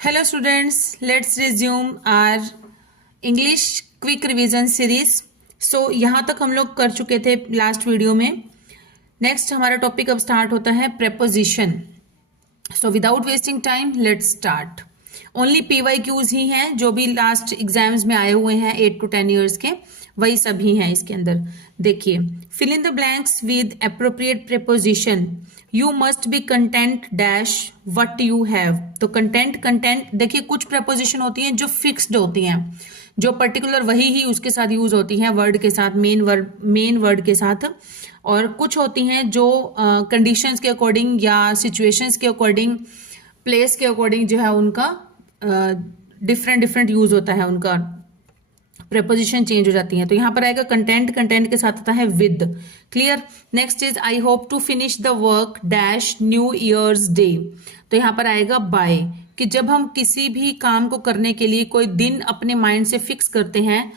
Hello students, let's resume our English quick revision series. So यहाँ तक हम लोग कर चुके थे लास्ट वीडियो में। नेक्स्ट हमारा टॉपिक अब स्टार्ट होता है preposition. So without wasting time let's start. Only PYQs ही हैं जो भी लास्ट एग्जाम्स में आए हुए हैं 8 to 10 ईयर्स के, वही सभी हैं इसके अंदर। देखिए, fill in the blanks with appropriate preposition. You must be content dash what you have. तो कंटेंट देखिए, कुछ प्रेपोजिशन होती हैं जो फिक्स्ड होती हैं, जो पर्टिकुलर वही ही उसके साथ यूज होती हैं, वर्ड के साथ, मेन वर्ड के साथ। और कुछ होती हैं जो कंडीशंस के अकॉर्डिंग या सिचुएशंस के अकॉर्डिंग, प्लेस के अकॉर्डिंग जो है उनका डिफरेंट यूज होता है, उनका प्रेपोजिशन चेंज हो जाती हैं। तो यहाँ पर आएगा कंटेंट के साथ आता है with. Clear. Next is I hope to finish the work dash new year's day. तो यहाँ पर आएगा बाय, कि जब हम किसी भी काम को करने के लिए कोई दिन अपने माइंड से फिक्स करते हैं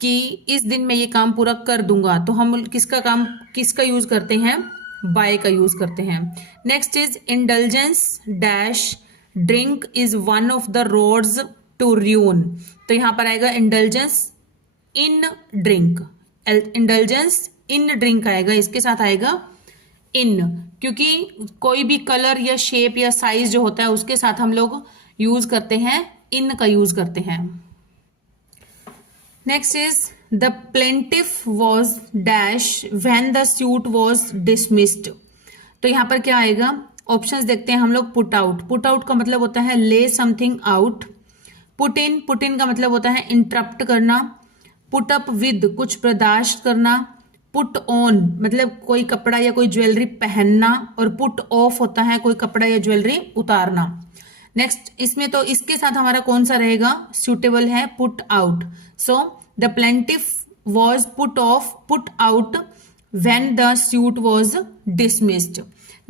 कि इस दिन मैं ये काम पूरा कर दूंगा, तो हम किसका यूज करते हैं? बाय का यूज करते हैं। Next is indulgence dash drink is one of the roads to ruin। तो यहां पर आएगा indulgence in drink. Indulgence in drink आएगा, इसके साथ आएगा इन, क्योंकि कोई भी कलर या शेप या साइज जो होता है उसके साथ हम लोग यूज करते हैं, इन का यूज करते हैं। Next is the plaintiff was dash when the suit was dismissed. तो यहां पर क्या आएगा? ऑप्शंस देखते हैं हम लोग। पुट आउट का मतलब होता है ले समथिंग आउट। पुट इन का मतलब होता है इंटरप्ट करना। पुट अप विद कुछ बर्दाश्त करना। पुट ऑन मतलब कोई कपड़ा या कोई ज्वेलरी पहनना, और पुट ऑफ होता है कोई कपड़ा या ज्वेलरी उतारना। नेक्स्ट इसमें तो इसके साथ हमारा कौन सा रहेगा? सूटेबल है put out. So the plaintiff was put out when the suit was dismissed.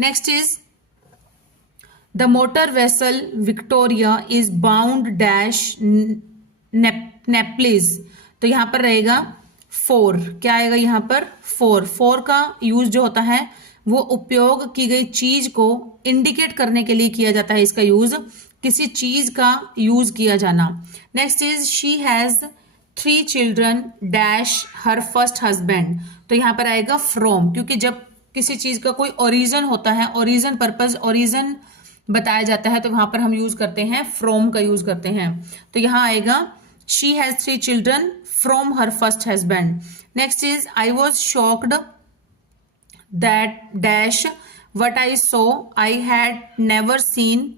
Next is the motor vessel Victoria is bound dash नेप्लिस। तो यहां पर रहेगा फोर। क्या आएगा यहां पर? फोर का यूज जो होता है वो उपयोग की गई चीज को इंडिकेट करने के लिए किया जाता है। इसका यूज किसी चीज का यूज किया जाना। Next is she has 3 children dash her first husband. तो यहां पर आएगा फ्रॉम, क्योंकि जब किसी चीज का कोई ओरिजिन होता है, ओरिजिन पर्पज, ओरिजिन बताया जाता है, तो वहां पर हम यूज करते हैं फ्रॉम का यूज करते हैं। तो यहां आएगा she has 3 children from her first husband. Next is I was shocked that dash what I saw I had never seen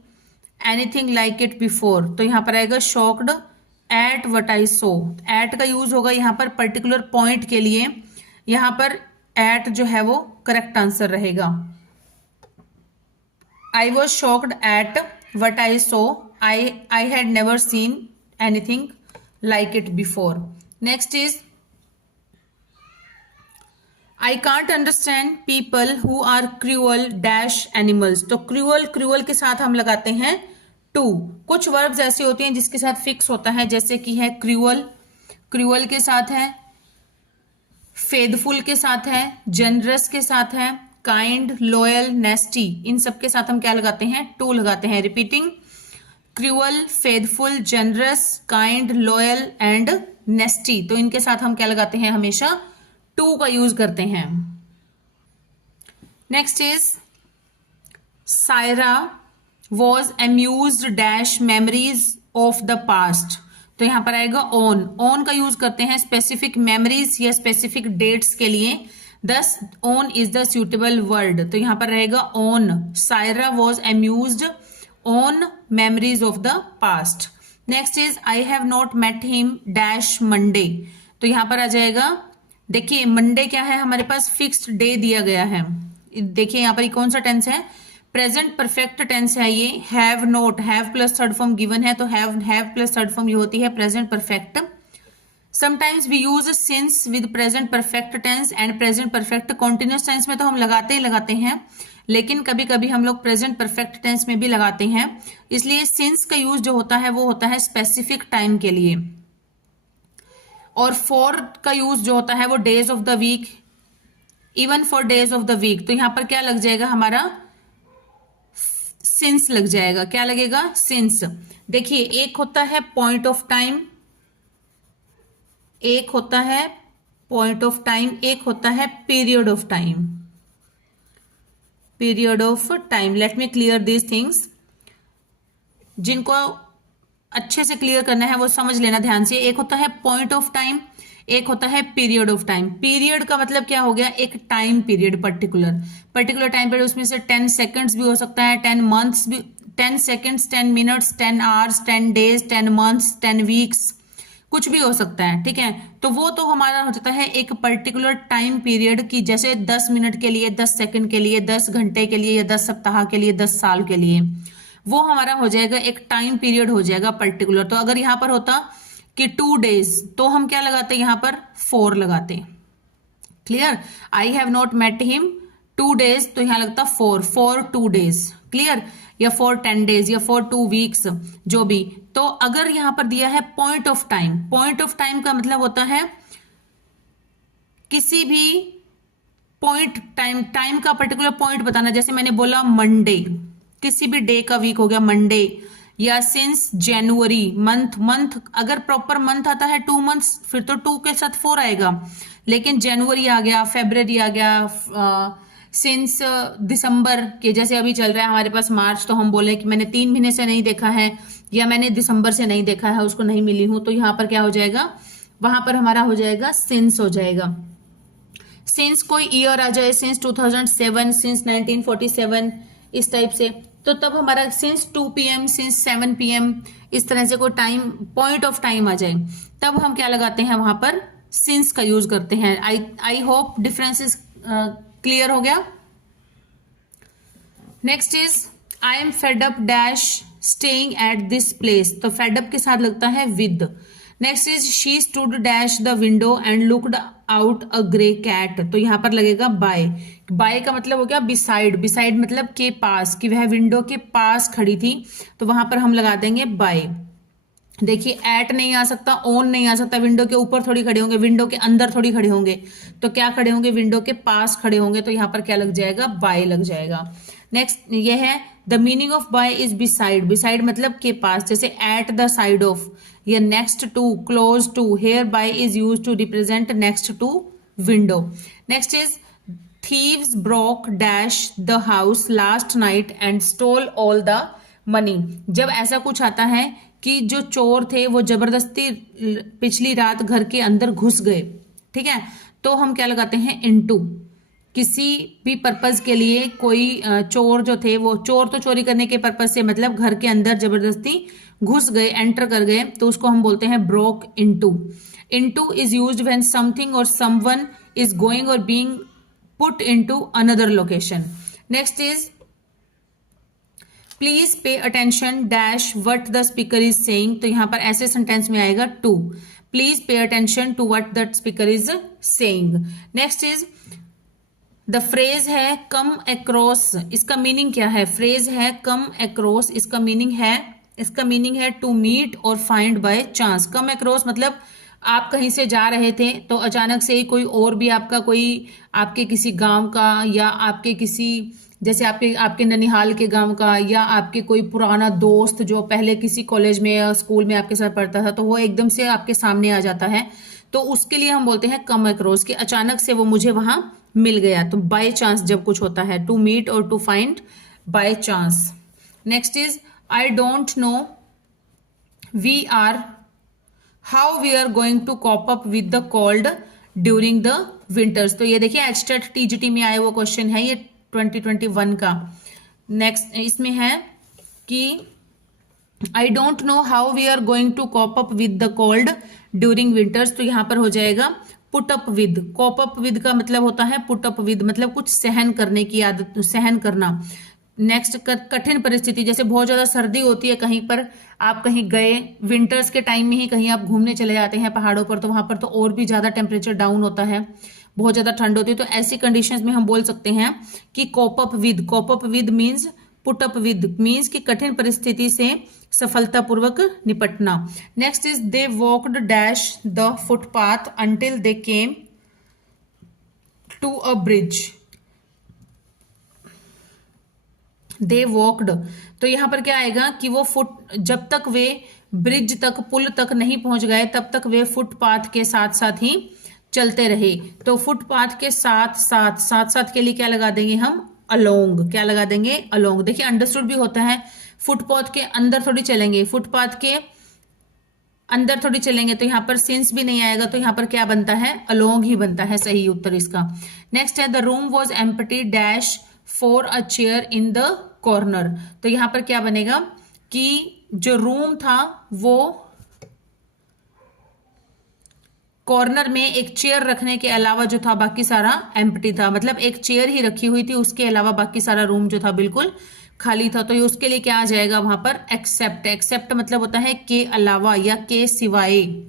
anything like it before. तो यहां पर आएगा shocked at what I saw. At का use होगा यहां पर particular point के लिए। यहां पर एट जो है वो करेक्ट आंसर रहेगा। I was shocked at what I saw. I had never seen anything like it before. Next is I can't understand people who are cruel dash animals. तो cruel के साथ हम लगाते हैं to। कुछ verbs ऐसे होते हैं जिसके साथ फिक्स होता है, जैसे कि है cruel के साथ है, faithful के साथ है, generous के साथ है, काइंड, लॉयल, नेस्टी। इन सब के साथ हम क्या लगाते हैं? टू लगाते हैं। Repeating, cruel, faithful, generous, kind, loyal and nasty. तो इनके साथ हम क्या लगाते हैं? हमेशा टू का यूज करते हैं। Next is Saira was amused dash memories of the past. तो यहां पर आएगा ऑन का यूज करते हैं स्पेसिफिक मेमोरीज या स्पेसिफिक डेट्स के लिए। Thus, on is the suitable word। तो यहां पर रहेगा on। Saira was amused on memories of the past। Next is I have not met him dash Monday। तो यहां पर आ जाएगा, देखिए मंडे क्या है हमारे पास? फिक्स्ड डे दिया गया है। देखिए यहां पर ये कौन सा टेंस है? प्रेजेंट परफेक्ट टेंस है ये। Have not, have plus third form given है, तो हैव प्लस थर्ड फॉर्म ये होती है present perfect. Sometimes we use since with present perfect tense and present perfect continuous tense में तो हम लगाते ही लगाते हैं, लेकिन कभी कभी हम लोग present perfect tense में भी लगाते हैं। इसलिए since का यूज जो होता है वो होता है स्पेसिफिक टाइम के लिए, और for का यूज जो होता है वो days of the week, even for days of the week। तो यहां पर क्या लग जाएगा हमारा? सिंस लग जाएगा। क्या लगेगा? सिंस। देखिए, एक होता है पॉइंट ऑफ टाइम, एक होता है पॉइंट ऑफ टाइम, एक होता है period of time. Period of time, let me clear these things. जिनको अच्छे से क्लियर करना है वो समझ लेना ध्यान से। एक होता है पॉइंट ऑफ टाइम, एक होता है पीरियड ऑफ टाइम। पीरियड का मतलब क्या हो गया? एक time period, particular time period. उसमें से 10 सेकंड्स भी हो सकता है, 10 मंथ्स भी, 10 seconds, 10 minutes, 10 hours, 10 days, 10 months, 10 weeks, कुछ भी हो सकता है। ठीक है, तो वो तो हमारा हो जाता है एक पर्टिकुलर टाइम पीरियड की, जैसे 10 मिनट के लिए, 10 सेकंड के लिए, 10 घंटे के लिए, या 10 सप्ताह के लिए, 10 साल के लिए, वो हमारा हो जाएगा एक टाइम पीरियड हो जाएगा पर्टिकुलर। तो अगर यहां पर होता कि 2 डेज, तो हम क्या लगाते? यहां पर 4 लगाते। Clear? I have not met him 2 days, तो यहां लगता 4, फॉर 2 डेज। क्लियर? या फॉर 10 डेज, या फॉर 2 वीक्स, जो भी। तो अगर यहां पर दिया है point of time, point of time का मतलब होता है किसी भी पॉइंट, टाइम का पर्टिकुलर पॉइंट बताना। जैसे मैंने बोला मंडे, किसी भी डे का वीक हो गया मंडे, या सिंस जनवरी, मंथ अगर प्रॉपर मंथ आता है 2 मंथ्स, फिर तो 2 के साथ 4 आएगा। लेकिन जनवरी आ गया, फेब्रवरी आ गया, सिंस दिसंबर के, जैसे अभी चल रहा है हमारे पास मार्च, तो हम बोले कि मैंने 3 महीने से नहीं देखा है, या मैंने दिसंबर से नहीं देखा है, उसको नहीं मिली हूं, तो यहां पर क्या हो जाएगा? वहां पर हमारा हो जाएगा सिंस हो जाएगा। सिंस कोई ईयर आ जाए, सिंस 2007, सिंस 1947, इस टाइप से, तो तब हमारा सिंस 2 PM, सिंस 7 PM, इस तरह से कोई टाइम, पॉइंट ऑफ टाइम आ जाए, तब हम क्या लगाते हैं? वहां पर सिंस का यूज करते हैं। आई होप डिफरेंसेस क्लियर हो गया। Next is I am fed up dash staying at this place, तो फेड अप के साथ लगता है with. Next is she stood dash the window and looked out a grey cat, तो यहां पर लगेगा बाय। बाय का मतलब हो गया बिसाइड, बिसाइड मतलब के पास, कि वह विंडो के पास खड़ी थी, तो वहां पर हम लगा देंगे बाय। देखिए, एट नहीं आ सकता, ऑन नहीं आ सकता, विंडो के ऊपर थोड़ी खड़े होंगे, विंडो के अंदर थोड़ी खड़े होंगे, तो क्या खड़े होंगे? विंडो के पास खड़े होंगे, तो यहां पर क्या लग जाएगा? बाय लग जाएगा। नेक्स्ट ये है the meaning of by is beside, beside मतलब के पास, जैसे एट द साइड ऑफ, या next to, close to. Here by is use to represent next to window. Next is thieves broke dash the house last night and stole all the money. जब ऐसा कुछ आता है कि जो चोर थे वो जबरदस्ती पिछली रात घर के अंदर घुस गए, ठीक है, तो हम क्या लगाते हैं? इनटू। किसी भी पर्पज के लिए कोई चोर जो थे, वो चोर तो चोरी करने के पर्पज से, मतलब घर के अंदर जबरदस्ती घुस गए, एंटर कर गए, तो उसको हम बोलते हैं broke into. Into is used when something or someone is going or being put into another location. Next is please pay attention dash what the speaker is saying, तो यहां पर ऐसे सेंटेंस में आएगा to. Please pay attention to what the speaker is saying. Next is the phrase है come across, इसका meaning क्या है? फ्रेज है कम अक्रॉस, इसका मीनिंग है टू मीट और find by chance. Come across मतलब आप कहीं से जा रहे थे, तो अचानक से ही कोई और भी आपका, कोई आपके किसी गांव का, या आपके किसी, जैसे आपके ननिहाल के गांव का, या आपके कोई पुराना दोस्त जो पहले किसी कॉलेज में या स्कूल में आपके साथ पढ़ता था, तो वो एकदम से आपके सामने आ जाता है, तो उसके लिए हम बोलते हैं कम अक्रॉस, कि अचानक से वो मुझे वहां मिल गया। तो बाय चांस जब कुछ होता है, to meet or to find by chance. Next is I don't know we are how we are going to cope up with the cold during the winters. तो ये देखिए एचटेट टीजीटी में आया हुआ क्वेश्चन है, ये 2021 का। नेक्स्ट इसमें है कि I don't know how we are going to cope up with the cold during winters, तो यहां पर हो जाएगा put up with. Cope up with का मतलब होता है पुट अप विद, मतलब कुछ सहन करने की आदत, सहन करना। नेक्स्ट कठिन परिस्थिति, जैसे बहुत ज्यादा सर्दी होती है कहीं पर, आप कहीं गए विंटर्स के टाइम में ही कहीं आप घूमने चले जाते हैं पहाड़ों पर, तो वहां पर तो और भी ज्यादा टेम्परेचर डाउन होता है, बहुत ज्यादा ठंड होती है, तो ऐसी कंडीशंस में हम बोल सकते हैं कि cope up with. Cope up with means, put up with means कि कठिन परिस्थिति से सफलतापूर्वक निपटना। Next is they walked dash the footpath until they came to a bridge. They walked, तो यहाँ पर क्या आएगा कि वो जब तक वे ब्रिज तक, पुल तक नहीं पहुंच गए तब तक वे फुटपाथ के साथ साथ ही चलते रहे। तो फुटपाथ के साथ साथ, साथ साथ के लिए क्या लगा देंगे हम, अलोंग। क्या लगा देंगे, अलोंग। देखिए अंडरस्टूड भी होता है, फुटपाथ के अंदर थोड़ी चलेंगे, फुटपाथ के अंदर थोड़ी चलेंगे, तो यहाँ पर सिंस भी नहीं आएगा, तो यहाँ पर क्या बनता है, अलोंग ही बनता है सही उत्तर इसका। नेक्स्ट है the room was empty dash for a chair in the corner, तो यहाँ पर क्या बनेगा कि जो रूम था वो कॉर्नर में एक चेयर रखने के अलावा जो था बाकी सारा एम्प्टी था, मतलब एक चेयर ही रखी हुई थी, उसके अलावा बाकी सारा रूम जो था बिल्कुल खाली था। तो ये उसके लिए क्या आ जाएगा वहां पर, एक्सेप्ट। एक्सेप्ट मतलब होता है के अलावा या के सिवाय।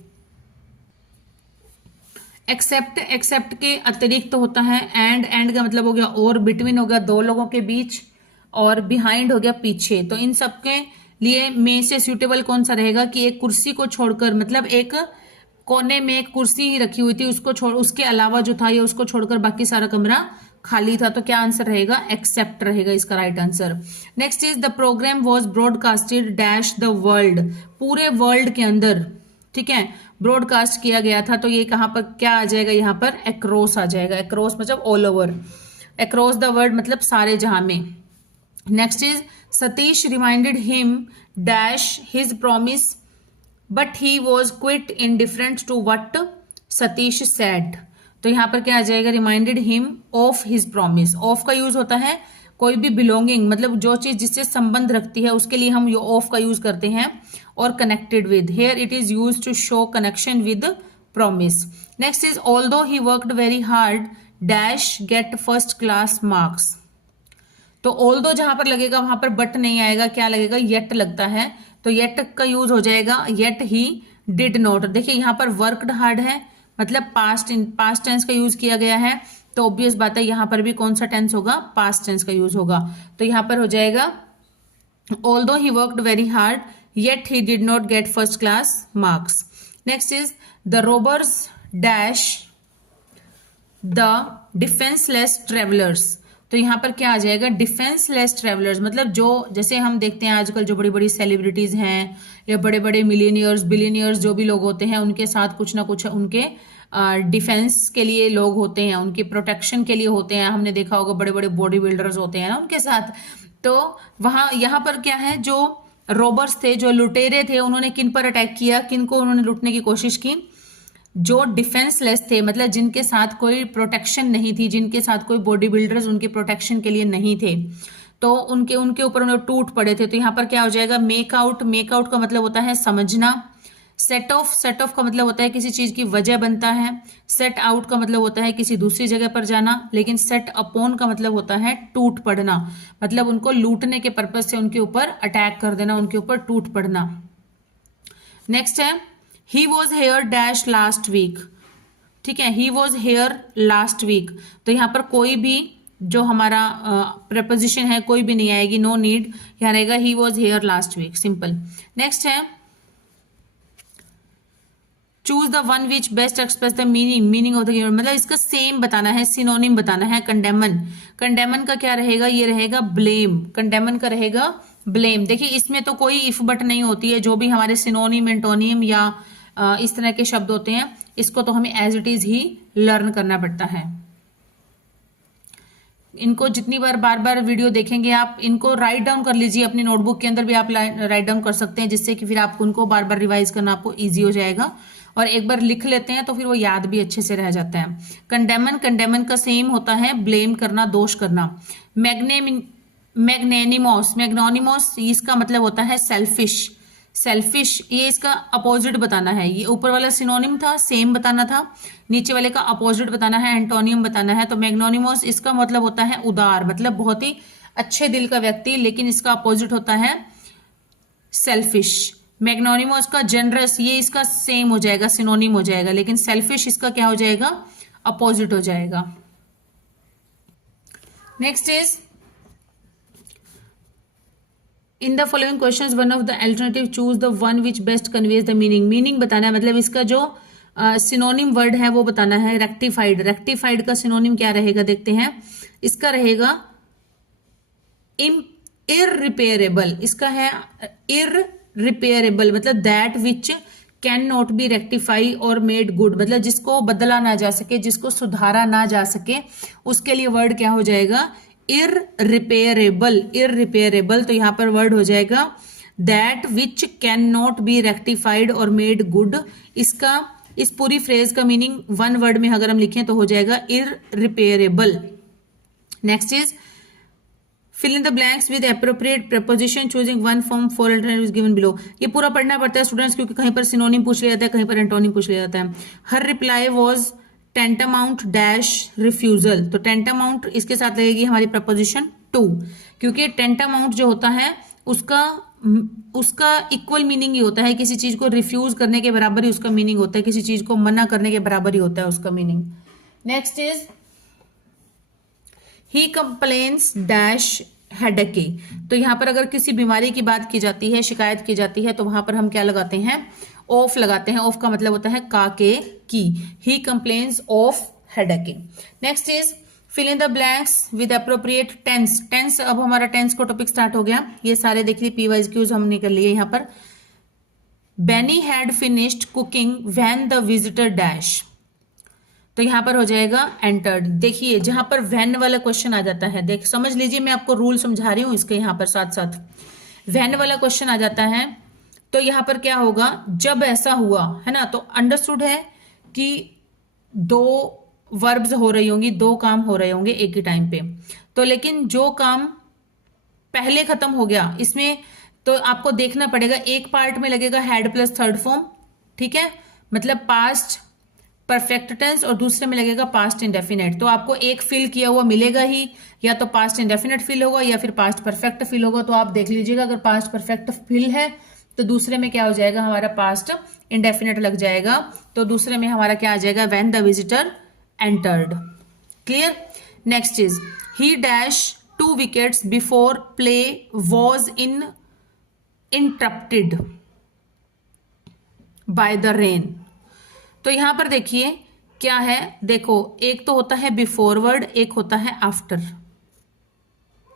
एक्सेप्ट, एक्सेप्ट के अतिरिक्त होता है। एंड का मतलब हो गया और, बिटवीन हो गया दो लोगों के बीच, और बिहाइंड हो गया पीछे। तो इन सबके लिए में से सूटेबल कौन सा रहेगा कि एक कुर्सी को छोड़कर, मतलब एक कोने में एक कुर्सी ही रखी हुई थी, उसको छोड़, उसके अलावा जो था ये उसको छोड़कर बाकी सारा कमरा खाली था। तो क्या आंसर रहेगा, एक्सेप्ट रहेगा इसका right answer. Next is the programme was broadcasted dash the world, पूरे वर्ल्ड के अंदर, ठीक है, ब्रॉडकास्ट किया गया था। तो ये कहां पर क्या आ जाएगा, यहाँ पर एक्रॉस आ जाएगा। एक्रॉस मतलब all over, across the world मतलब सारे जहां में। Next is Satish reminded him dash his promise but he was quite indifferent to what Satish said, तो यहां पर क्या आ जाएगा, reminded him of his promise. Of का यूज होता है कोई भी बिलोंगिंग, मतलब जो चीज जिससे संबंध रखती है उसके लिए हम ये ऑफ का यूज करते हैं, और connected with, here it is use to show connection with promise. Next is although he worked very hard dash get first class marks, तो ऑल्दो जहां पर लगेगा वहां पर बट नहीं आएगा, क्या लगेगा, येट लगता है, तो येट का यूज हो जाएगा येट ही डिड नॉट। देखिए यहाँ पर वर्कड हार्ड है, मतलब पास्ट टेंस का यूज किया गया है, तो ऑब्वियस बात है यहाँ पर भी कौन सा टेंस होगा, पास्ट टेंस का यूज होगा। तो यहाँ पर हो जाएगा although he worked very hard yet he did not gate first class marks. Next is the robbers dash the defenceless travellers, तो यहां पर क्या आ जाएगा, डिफेंसलेस ट्रेवलर्स, मतलब जो जैसे हम देखते हैं आजकल जो बड़ी बड़ी सेलिब्रिटीज हैं या बड़े बड़े मिलियनियर्स बिलियनियर्स जो भी लोग होते हैं, उनके साथ कुछ ना कुछ उनके डिफेंस के लिए लोग होते हैं, उनके प्रोटेक्शन के लिए होते हैं। हमने देखा होगा बड़े बड़े बॉडी बिल्डर्स होते हैं ना उनके साथ। तो वहां यहाँ पर क्या है, जो रॉबर्स थे, जो लुटेरे थे, उन्होंने किन पर अटैक किया, किन को उन्होंने लूटने की कोशिश की, जो डिफेंसलेस थे, मतलब जिनके साथ कोई प्रोटेक्शन नहीं थी, जिनके साथ कोई बॉडी बिल्डर्स उनके प्रोटेक्शन के लिए नहीं थे, तो उनके ऊपर उन्हें टूट पड़े थे। तो यहाँ पर क्या हो जाएगा, मेक आउट। मेक आउट का मतलब होता है समझना। सेट ऑफ, सेट ऑफ का मतलब होता है किसी चीज की वजह बनता है। सेट आउट का मतलब होता है किसी दूसरी जगह पर जाना। लेकिन सेट अपॉन का मतलब होता है टूट पड़ना, मतलब उनको लूटने के पर्पज से उनके ऊपर अटैक कर देना, उनके ऊपर टूट पड़ना। नेक्स्ट है he was here dash last week, ठीक है, he was here last week, तो यहाँ पर कोई भी जो हमारा प्रपोजिशन है कोई भी नहीं आएगी, नो नीड, यहाँ रहेगा ही was here last week, simple. Next है choose the one which best express the meaning of the given, मतलब इसका सेम बताना है, सिनोनिम बताना है। कंडेमन, कंडेमन का क्या रहेगा, ये रहेगा ब्लेम, कंडेमन का रहेगा ब्लेम। देखिए इसमें तो कोई इफ बट नहीं होती है, जो भी हमारे सिनोनिम एंटोनियम या इस तरह के शब्द होते हैं इसको तो हमें एज इट इज ही लर्न करना पड़ता है। इनको जितनी बार बार बार वीडियो देखेंगे आप, इनको राइट डाउन कर लीजिए अपनी नोटबुक के अंदर भी, आप राइट डाउन कर सकते हैं, जिससे कि फिर आपको उनको बार बार रिवाइज करना आपको इजी हो जाएगा, और एक बार लिख लेते हैं तो फिर वो याद भी अच्छे से रह जाता है। कंडेमन, कंडेमन का सेम होता है ब्लेम करना, दोष करना। मैग्नेनिमोस, मैग्नोनिमोस इसका मतलब होता है सेल्फिश, सेल्फिश ये इसका अपोजिट बताना है। ये ऊपर वाला सिनोनिम था, सेम बताना था, नीचे वाले का अपोजिट बताना है, एंटोनियम बताना है। तो मैग्नोनिमोस इसका मतलब होता है उदार, मतलब बहुत ही अच्छे दिल का व्यक्ति, लेकिन इसका अपोजिट होता है सेल्फिश। मैग्नोनिमोस का जनरस, ये इसका सेम हो जाएगा, सिनोनिम हो जाएगा, लेकिन सेल्फिश इसका क्या हो जाएगा, अपोजिट हो जाएगा। Next is in the following questions one of the alternative choose the one which best conveys the meaning, meaning बताना है, मतलब इसका जो सिनोनिम वर्ड है वो बताना है। रेक्टिफाइड, रेक्टिफाइड का सिनोनिम क्या रहेगा देखते हैं, इसका रहेगा इररिपेयरेबल, इसका है इररिपेयरेबल मतलब that which can not be rectify और मेड गुड, मतलब जिसको बदला ना जा सके, जिसको सुधारा ना जा सके, उसके लिए वर्ड क्या हो जाएगा? इररिपेयरेबल। इररिपेयरेबल, तो यहां पर वर्ड हो जाएगा that which can not be rectified और मेड गुड। इसका, इस पूरी फ्रेज का मीनिंग वन वर्ड में अगर हम लिखें तो हो जाएगा irreparable. Next is fill in the blanks with appropriate preposition choosing one from four alternatives given below। ये पूरा पढ़ना पड़ता है स्टूडेंट्स, क्योंकि कहीं पर सिनोनिम पूछ लिया जाता है, कहीं पर एंटोनिम पूछ लिया जाता है। हर रिप्लाई वाज टेंटामाउंट डैश रिफ्यूजल, तो टेंटामाउंट इसके साथ लगेगी हमारी प्रपोजिशन टू, क्योंकि टेंटामाउंट जो होता है उसका इक्वल मीनिंग ही होता है, किसी चीज को रिफ्यूज करने के बराबर ही उसका मीनिंग होता है, किसी चीज को मना करने के बराबर ही होता है उसका meaning. Next is he complains dash headache, तो यहां पर अगर किसी बीमारी की बात की जाती है, शिकायत की जाती है, तो वहां पर हम क्या लगाते हैं? ऑफ लगाते हैं। ऑफ का मतलब होता है का के की। He complains of headache. Next is fill in the blanks with appropriate tense. Tense, अब हमारा टेंस को टॉपिक स्टार्ट हो गया। ये सारे देख लिए, पी वाइज क्यूज हमने कर लिए। यहां पर Benny had finished cooking when the visitor dash, तो यहां पर हो जाएगा एंटर्ड। देखिए जहां पर व्हेन वाला क्वेश्चन आ जाता है, देख समझ लीजिए, मैं आपको रूल समझा रही हूं इसके, यहां पर साथ साथ व्हेन वाला क्वेश्चन आ जाता है तो यहां पर क्या होगा? जब ऐसा हुआ है ना, तो अंडरस्टूड है कि दो वर्ब्स हो रही होंगी, दो काम हो रहे होंगे एक ही टाइम पे, तो लेकिन जो काम पहले खत्म हो गया इसमें तो आपको देखना पड़ेगा, एक पार्ट में लगेगा हैड प्लस थर्ड फॉर्म, ठीक है, मतलब पास्ट परफेक्ट टेंस, और दूसरे में लगेगा पास्ट इंडेफिनेट। तो आपको एक फिल किया हुआ मिलेगा ही, या तो पास्ट इंडेफिनेट फिल होगा या फिर पास्ट परफेक्ट फिल होगा। तो आप देख लीजिएगा, अगर पास्ट परफेक्ट फिल है तो दूसरे में क्या हो जाएगा? हमारा पास्ट इंडेफिनेट लग जाएगा, तो दूसरे में हमारा क्या आ जाएगा? When the visitor entered. Clear? Next is he dash 2 wickets before play was interrupted by the rain. तो यहां पर देखिए क्या है, देखो एक तो होता है बिफोर वर्ड, एक होता है आफ्टर।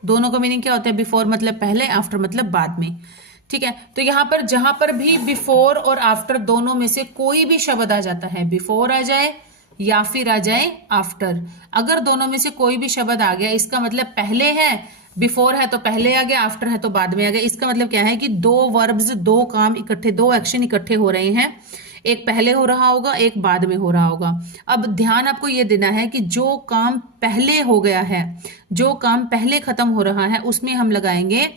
दोनों का मीनिंग क्या होता है? बिफोर मतलब पहले, आफ्टर मतलब बाद में, ठीक है। तो यहां पर जहां पर भी बिफोर और आफ्टर दोनों में से कोई भी शब्द आ जाता है, बिफोर आ जाए या फिर आ जाए आफ्टर, अगर दोनों में से कोई भी शब्द आ गया, इसका मतलब पहले है, बिफोर है तो पहले आ गया, आफ्टर है तो बाद में आ गया। इसका मतलब क्या है कि दो वर्ब्स, दो काम इकट्ठे, दो एक्शन इकट्ठे हो रहे हैं, एक पहले हो रहा होगा, एक बाद में हो रहा होगा। अब ध्यान आपको यह देना है कि जो काम पहले हो गया है, जो काम पहले खत्म हो रहा है, उसमें हम लगाएंगे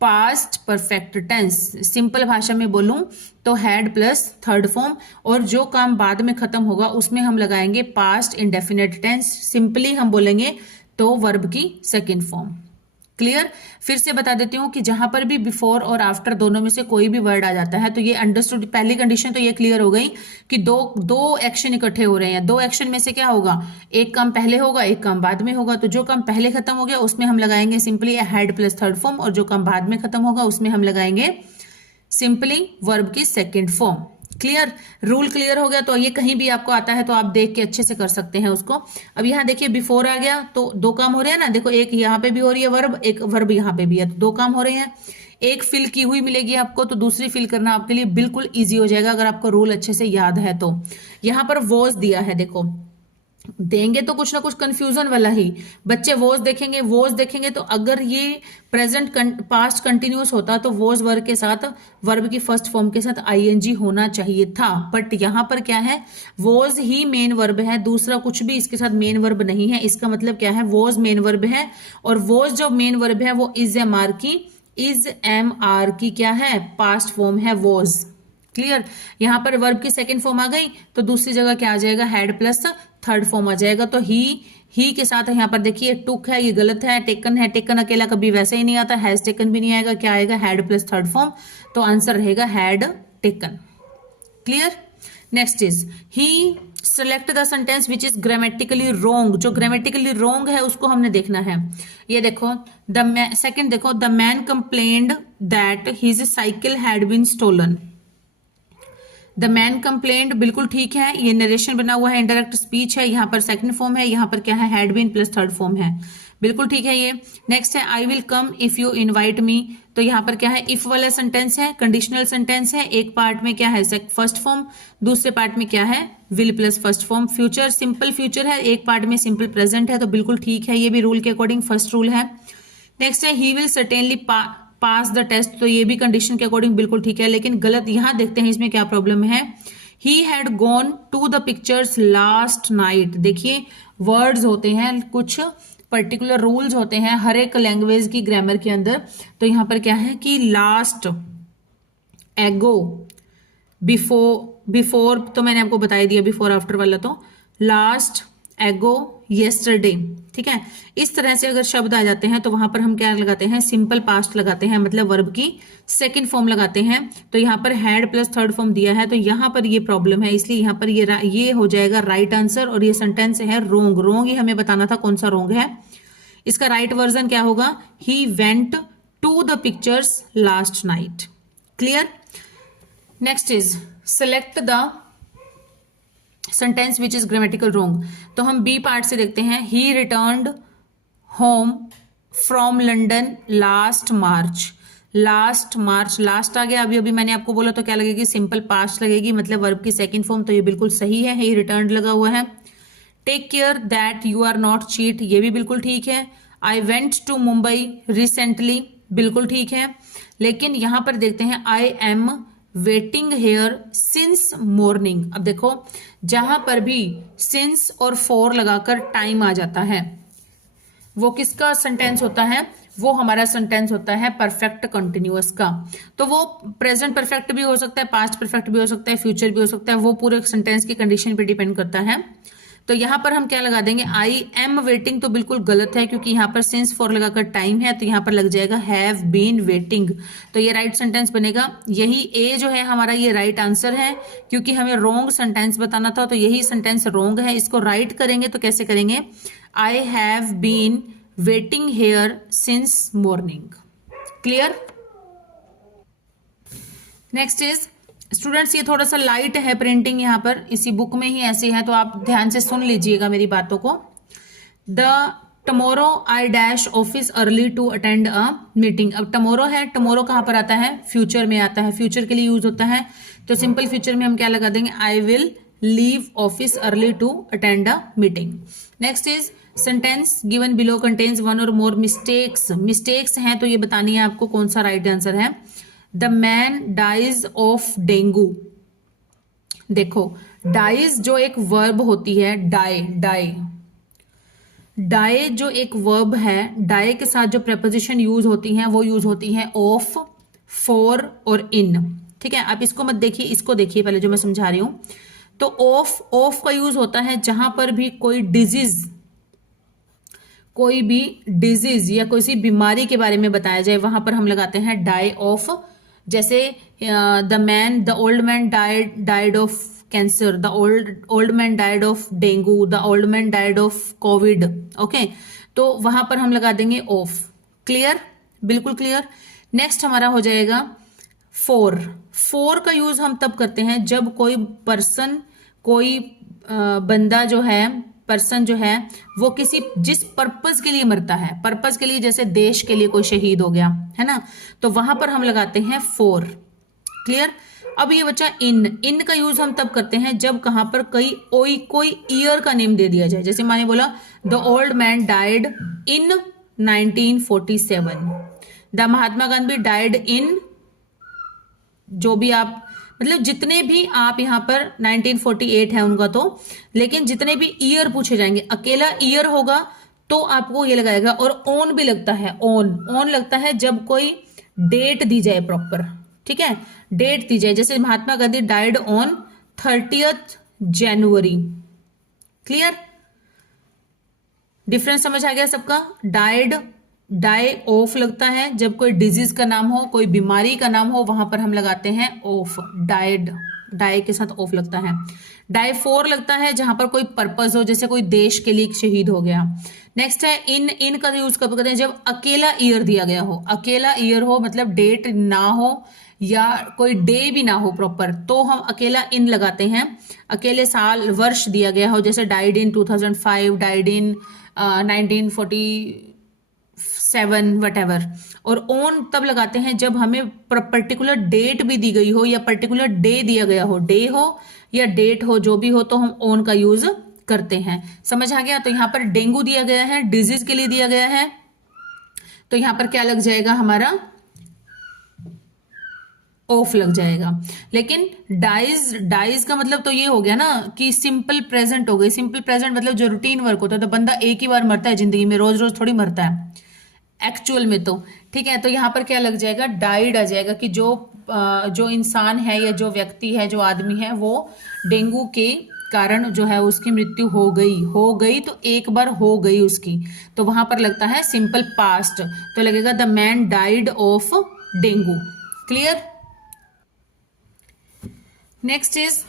पास्ट परफेक्ट टेंस। सिंपल भाषा में बोलूं तो हैड प्लस थर्ड फॉर्म, और जो काम बाद में खत्म होगा उसमें हम लगाएंगे पास्ट इंडेफिनेट टेंस। सिंपली हम बोलेंगे तो वर्ब की सेकेंड फॉर्म। क्लियर? फिर से बता देती हूं कि जहां पर भी बिफोर और आफ्टर दोनों में से कोई भी वर्ड आ जाता है तो ये अंडरस्टूड, पहली कंडीशन तो ये क्लियर हो गई कि दो एक्शन इकट्ठे हो रहे हैं। दो एक्शन में से क्या होगा? एक काम पहले होगा, एक काम बाद में होगा। तो जो काम पहले खत्म हो गया उसमें हम लगाएंगे simply had plus third form, और जो काम बाद में खत्म होगा उसमें हम लगाएंगे सिंपली वर्ब की second form. Clear? Rule clear हो गया? तो ये कहीं भी आपको आता है तो आप देख के अच्छे से कर सकते हैं उसको। अब यहाँ देखिए बिफोर आ गया तो दो काम हो रहे हैं ना, देखो एक यहाँ पे भी हो रही है वर्ब, एक वर्ब यहाँ पे भी है, तो दो काम हो रहे हैं। एक फिल की हुई मिलेगी आपको तो दूसरी फिल करना आपके लिए बिल्कुल ईजी हो जाएगा अगर आपको रूल अच्छे से याद है तो। यहाँ पर वॉज दिया है, देखो देंगे तो कुछ ना कुछ कंफ्यूजन वाला ही, बच्चे वॉज देखेंगे तो अगर ये प्रेजेंट पास्ट कंटिन्यूस होता तो वॉज वर्ब के साथ, वर्ब की फर्स्ट फॉर्म के साथ आईएनजी होना चाहिए था, बट यहां पर क्या है? वॉज ही मेन वर्ब है, दूसरा कुछ भी इसके साथ मेन वर्ब नहीं है। इसका मतलब क्या है? वॉज मेन वर्ब है, और वॉज जो मेन वर्ब है वो इज एम आर की क्या है? पास्ट फॉर्म है वॉज। क्लियर? यहां पर वर्ब की सेकेंड फॉर्म आ गई तो दूसरी जगह क्या आ जाएगा? हैड प्लस थर्ड फॉर्म आ जाएगा। तो ही के साथ यहाँ पर देखिए टुक है, ये गलत है, टेकन है, टेकन अकेला कभी वैसे ही नहीं आता, हैज टेकन भी नहीं आएगा, क्या आएगा? हैड प्लस थर्ड फॉर्म, तो आंसर रहेगा had taken. Clear? Next is ही select the sentence which is grammatically wrong. जो ग्रामेटिकली रॉन्ग है उसको हमने देखना है। ये देखो सेकंड देखो, the man complained that his cycle had been stolen. The man complaint बिल्कुल ठीक है, ये नरेशन बना हुआ है, इंडायरेक्ट स्पीच है, यहाँ पर सेकंड फॉर्म है, यहाँ पर क्या है? Had been plus third form है। बिल्कुल ठीक है ये। नेक्स्ट है I will come if you invite me. तो यहाँ पर क्या है, इफ वाला सेंटेंस है, कंडीशनल सेंटेंस है। एक पार्ट में क्या है फर्स्ट फॉर्म, दूसरे पार्ट में क्या है will plus first form. Future simple future है, एक पार्ट में सिंपल प्रेजेंट है, तो बिल्कुल ठीक है, ये भी रूल के अकॉर्डिंग फर्स्ट रूल है। नेक्स्ट है he will certainly pass the test. तो ये भी कंडीशन के अकॉर्डिंग बिल्कुल ठीक है, लेकिन गलत। यहां देखते हैं इसमें क्या प्रॉब्लम है। He had gone to the pictures last night. देखिए वर्ड्स होते हैं, कुछ पर्टिकुलर रूल्स होते हैं हर एक लैंग्वेज की ग्रामर के अंदर। तो यहां पर क्या है कि लास्ट, एगो, बिफोर तो मैंने आपको बता दिया, बिफोर आफ्टर वाला तो लास्ट, एगो, येस्टरडे। ठीक है, इस तरह से अगर शब्द आ जाते हैं तो वहां पर हम क्या लगाते हैं, सिंपल पास्ट लगाते हैं, मतलब वर्ब की सेकंड फॉर्म लगाते हैं। तो यहाँ पर हैड प्लस थर्ड फॉर्म दिया है, तो यहाँ पर ये प्रॉब्लम है, इसलिए यहाँ पर ये हो जाएगा राइट आंसर। और ये सेंटेंस है रोंग। रोंग ही हमें बताना था कौन सा रोंग है। इसका राइट वर्जन क्या होगा, he went to the pictures last night. Clear. Next is select the sentence which is grammatical wrong. तो हम बी पार्ट से देखते हैं। He returned home from London last March. Last March, last आ गया अभी अभी मैंने आपको बोला, तो क्या लगेगी, सिंपल पास्ट लगेगी, मतलब वर्ब की सेकंड फॉर्म। तो ये बिल्कुल सही है, ही रिटर्न्ड लगा हुआ है। Take care that you are not cheat, ये भी बिल्कुल ठीक है। I went to Mumbai recently, बिल्कुल ठीक है। लेकिन यहां पर देखते हैं I am waiting here since morning. अब देखो जहां पर भी सिंस और फॉर लगाकर टाइम आ जाता है, वो किसका सेंटेंस होता है, वो हमारा सेंटेंस होता है परफेक्ट कंटिन्यूअस का। तो वो प्रेजेंट परफेक्ट भी हो सकता है, पास्ट परफेक्ट भी हो सकता है, फ्यूचर भी हो सकता है, वो पूरे सेंटेंस की कंडीशन पे डिपेंड करता है। तो यहां पर हम क्या लगा देंगे, आई एम वेटिंग, तो बिल्कुल गलत है, क्योंकि यहां पर सिंस फॉर लगाकर टाइम है, तो यहां पर लग जाएगा हैव बीन वेटिंग। तो ये राइट सेंटेंस बनेगा। यही ए जो है हमारा, ये राइट आंसर है, क्योंकि हमें रोंग सेंटेंस बताना था, तो यही सेंटेंस रोंग है। इसको राइट करेंगे तो कैसे करेंगे, I have been waiting here since morning. Clear. Next is students, ये थोड़ा सा लाइट है प्रिंटिंग, यहाँ पर इसी बुक में ही ऐसी है, तो आप ध्यान से सुन लीजिएगा मेरी बातों को। The tomorrow I dash office early to attend a meeting. अब टमोरो है, टमोरो कहाँ पर आता है, फ्यूचर में आता है, फ्यूचर के लिए यूज होता है। तो सिंपल फ्यूचर में हम क्या लगा देंगे, I will leave office early to attend a meeting. Next is sentence given below contains one और मोर मिस्टेक्स। मिस्टेक्स हैं तो ये बतानी है आपको कौन सा राइट आंसर है। The man dies of dengue. देखो डाइज जो एक वर्ब होती है, डाई डाई डाई जो एक वर्ब है, डाई के साथ जो प्रेपोजिशन यूज होती हैं वो यूज होती हैं ऑफ, फॉर और इन। ठीक है, आप इसको मत देखिए, इसको देखिए पहले जो मैं समझा रही हूं। तो ऑफ का यूज होता है जहां पर भी कोई डिजीज या कोई सी बीमारी के बारे में बताया जाए, वहां पर हम लगाते हैं डाई ऑफ। जैसे the old man died of cancer, the old man died of dengue, the old man died of Covid. Okay, तो वहां पर हम लगा देंगे ऑफ। क्लियर, बिल्कुल क्लियर। नेक्स्ट हमारा हो जाएगा फॉर। फॉर का यूज हम तब करते हैं जब कोई पर्सन, कोई बंदा जो है, पर्सन जो है वो किसी जिस पर्पस के लिए मरता है, पर्पस के लिए, जैसे देश के लिए कोई शहीद हो गया है ना, तो वहां पर हम लगाते हैं फॉर। क्लियर। अब ये बच्चा इन का यूज हम तब करते हैं जब कहां पर कोई ईयर का नेम दे दिया जाए। जैसे मैंने बोला the old man died in 1947, the Mahatma Gandhi died in, जो भी आप मतलब जितने भी आप यहाँ पर 1948 है उनका, तो लेकिन जितने भी ईयर पूछे जाएंगे, अकेला ईयर होगा तो आपको ये लगाएगा। और ऑन भी लगता है, ऑन लगता है जब कोई डेट दी जाए प्रॉपर। ठीक है, डेट दी जाए, जैसे Mahatma Gandhi died on 30th January. Clear, difference समझ आ गया सबका। डाई ऑफ लगता है जब कोई डिजीज का नाम हो, कोई बीमारी का नाम हो, वहां पर हम लगाते हैं ऑफ। डाई के साथ ऑफ लगता है। डाई फॉर लगता है जहां पर कोई पर्पस हो, जैसे कोई देश के लिए शहीद हो गया। नेक्स्ट है इन का यूज कब करते हैं, जब अकेला ईयर दिया गया हो, अकेला ईयर हो मतलब डेट ना हो या कोई डे भी ना हो प्रॉपर, तो हम अकेला इन लगाते हैं। अकेले साल वर्ष दिया गया हो, जैसे died in 2005, died in 1940 7 whatever. और ऑन तब लगाते हैं जब हमें पर्टिकुलर डेट भी दी गई हो या पर्टिकुलर डे दिया गया हो, डे हो या डेट हो, जो भी हो, तो हम ऑन का यूज करते हैं। समझ आ गया? तो यहाँ पर डेंगू दिया गया है, डिजीज के लिए दिया गया है, तो यहाँ पर क्या लग जाएगा हमारा? ऑफ लग जाएगा। लेकिन डाइज का मतलब तो ये हो गया ना कि सिंपल प्रेजेंट हो गई। सिंपल प्रेजेंट मतलब जो रूटीन वर्क होता है, तो बंदा एक ही बार मरता है जिंदगी में, रोज रोज थोड़ी मरता है एक्चुअल में तो। ठीक है, तो यहाँ पर क्या लग जाएगा? डाइड आ जाएगा कि जो इंसान है या जो व्यक्ति है, जो आदमी है, वो डेंगू के कारण जो है उसकी मृत्यु हो गई तो एक बार हो गई उसकी, तो वहां पर लगता है सिंपल पास्ट, तो लगेगा the man died of dengue. Clear? Next is